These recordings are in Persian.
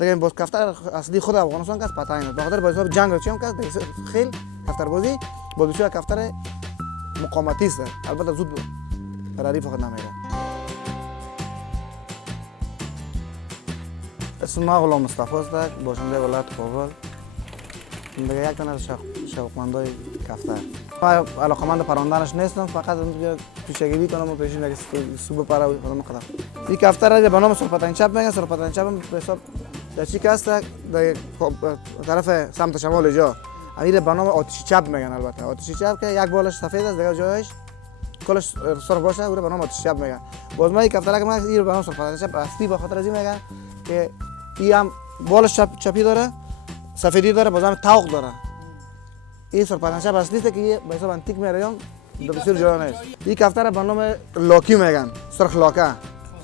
دیگه باز کفتر اصلی خود افغانستان که پتاین است. بخاطر با حساب جنگ رو چیم که خیلی کفتر بازی با دوشی کفتر مقاومتی است. البته زود فراری فقط نمیره. اسم ما غلام مصطفی است، باشنده ولایت کابل. دیگه یک تن از شوقمندای کفتر. ما علاقمند پراندنش نیستم، فقط پیشگیری کنم و پیشین دیگه صبح پره خودم قدم. این کفتر را به نام سرپتن چپ میگن. سرپتن چپ به حساب در چی است در طرف سمت شمال جا. امیر به نام آتشی چپ میگن. البته آتشی چپ که یک بالش سفید است، دیگه جایش کلش سرخ باشه، او را به نام آتشی چپ میگن. باز ما این کفتر که من این به نام سرپتن چپ اصلی به خاطر از این میگن که این هم بالش چپی داره، سفیدی داره، باز هم تاق داره. این سرپتن چپ اصلی است که به حساب انتیک میرایم در بسیار جا نیست. این کفتر به نام لاکی میگن، سرخ لاکه.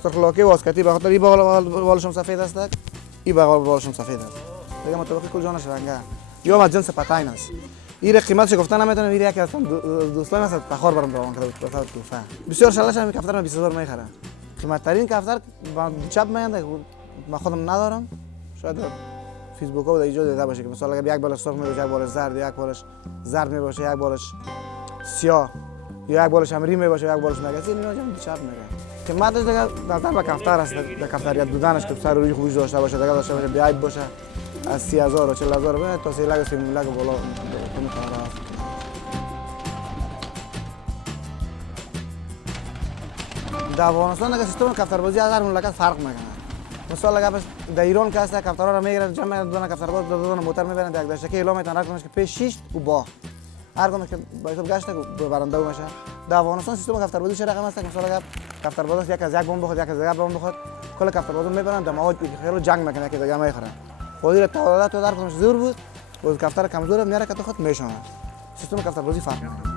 سرخ لاکی واسکتی به خاطر این بالش هم سفید است، این بغل بالش هم سفید است. دیگه مطابق کل جانش رنگه. یا از جنس پتاین است. این قیمتش گفتن نمیتونم، این یکی از دوستان است تخار برام روان کرده به طور توفه. بسیار شلش هم کفتر 20000 میخره. قیمت ترین کفتر چپ میگن، من خودم ندارم. شاید فیسبوک و اینجا دیده باشه که مثلا اگه یک بالش سرخ میباشه، یک بالش زرد، یک بالش زرد میباشه، یک بالش سیاه، یا یک بالش امری میباشه، یک بالش مگسی، اینا هم چپ میگن. قیمتش دیگه در طرف کفتر است، در کفتریت بودنش که سر روی خوبی داشته باشه، دیگه داشته باشه بیایب باشه. از 30000 و 40000 تا 3 لک و 3 لک بالا میتونه رفت. در افغانستان دیگه سیستم کفتربازی از هر مملکت فرق میکنه. مثلا اگه در ایران که هست کفترها را میگیرن، جمع دو کفترباز دو موتور میبرن، یک دشکی اعلام میتونن رقمش که پیش 6 و با هر کدوم که با حساب گشت برنده میشه. در افغانستان سیستم کفتربازی چه رقم است که مثلا اگه کفترباز یک از یک بمب بخواد، یک از یک بمب بخواد، کل کفتربازا میبرن در مواد خیلی جنگ میکنه که دیگه میخورن. خودی تا در کدومش زور بود، باز کفتر کمزور میاره که تو خود میشونه. سیستم کفتربازی فرق میکنه.